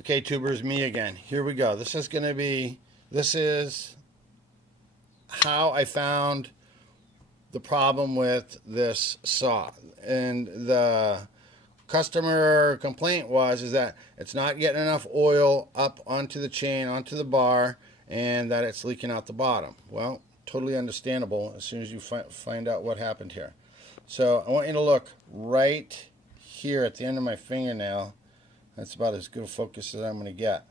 Okay, tubers, me again. Here we go. This is how I found the problem with this saw. And the customer complaint is that it's not getting enough oil up onto the chain, onto the bar, and that it's leaking out the bottom. Well, totally understandable as soon as you find out what happened here. So I want you to look right here at the end of my fingernail. That's about as good a focus as I'm going to get.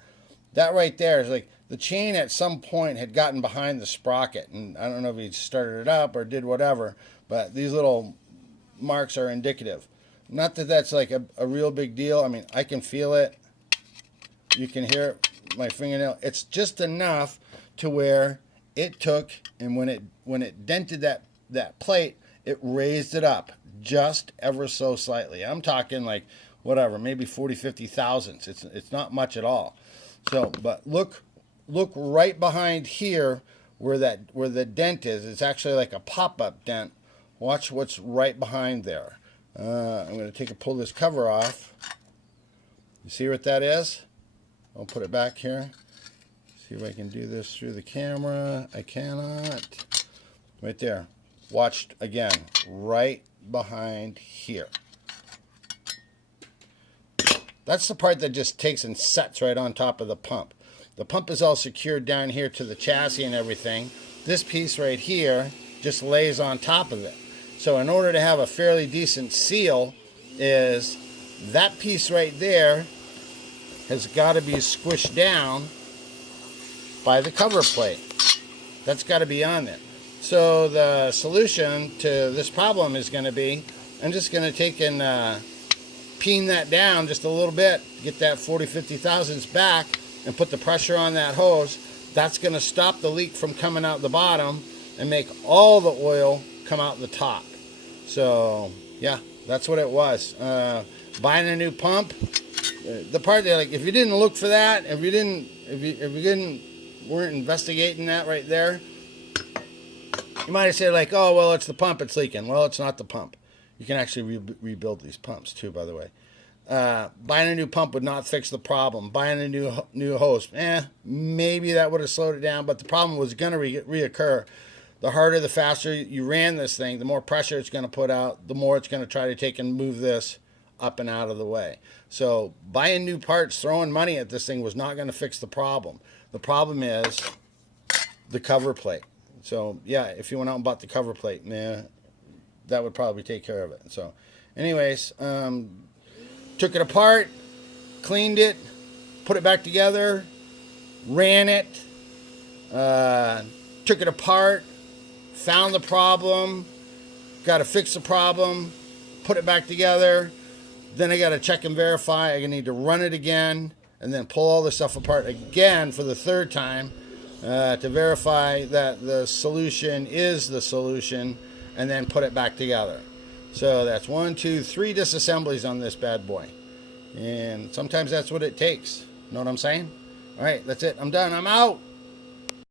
That right there is like the chain at some point had gotten behind the sprocket, and I don't know if he started it up or did whatever, but these little marks are indicative. Not that that's like a real big deal. I mean, I can feel it. You can hear my fingernail. It's just enough to where it took, and when it dented that plate, it raised it up just ever so slightly. I'm talking like whatever, maybe 40, 50 thousandths. It's not much at all. So, but look right behind here where the dent is. It's actually like a pop-up dent. Watch what's right behind there. I'm going to pull this cover off. You see what that is? I'll put it back here. See if I can do this through the camera. I cannot. Right there. Watch again, right behind here. That's the part that just takes and sets right on top of the pump. The pump is all secured down here to the chassis and everything. This piece right here just lays on top of it. So in order to have a fairly decent seal, is that piece right there has got to be squished down by the cover plate. That's got to be on there. So the solution to this problem is going to be, I'm just going to take and peen that down just a little bit, get that 40, 50 thousandths back, and put the pressure on that hose. That's going to stop the leak from coming out the bottom and make all the oil come out the top. So yeah, that's what it was. Buying a new pump, the part that, like, if you didn't look for that, if you weren't investigating that right there, you might have said like, oh well, it's the pump, it's leaking. Well, it's not the pump. You can actually rebuild these pumps too, by the way. Buying a new pump would not fix the problem. Buying a new hose, maybe that would have slowed it down, but the problem was going to reoccur. The harder, the faster you ran this thing, the more pressure it's going to put out, the more it's going to try to take and move this up and out of the way. So buying new parts, throwing money at this thing was not going to fix the problem. The problem is the cover plate. So yeah, if you went out and bought the cover plate, that would probably take care of it. So anyways, took it apart, cleaned it, put it back together, ran it, took it apart, found the problem, got to fix the problem, put it back together. Then I got to check and verify. I need to run it again and then pull all this stuff apart again for the third time to verify that the solution is the solution, and then put it back together. So that's 1, 2, 3 disassemblies on this bad boy. And sometimes that's what it takes. Know what I'm saying? All right, that's it. I'm done. I'm out.